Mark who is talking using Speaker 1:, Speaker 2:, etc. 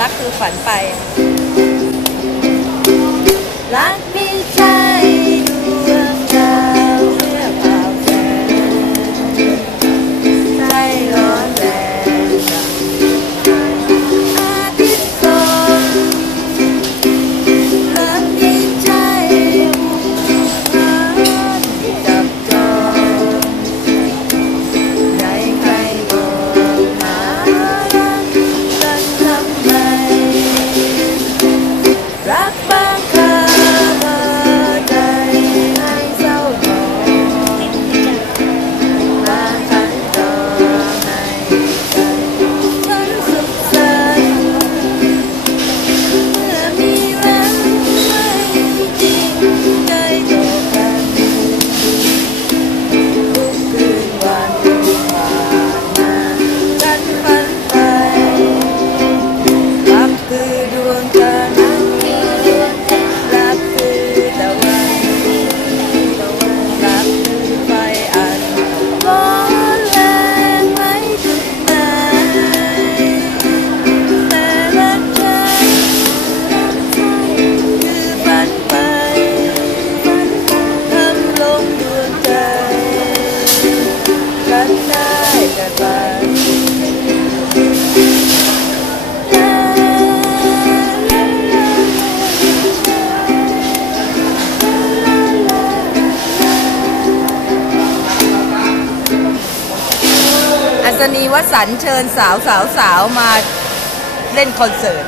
Speaker 1: รักคือฝันไป
Speaker 2: รัก
Speaker 1: อัศนีวสันต์เชิญสาวสาวสาวมาเล่นคอนเสิร์ต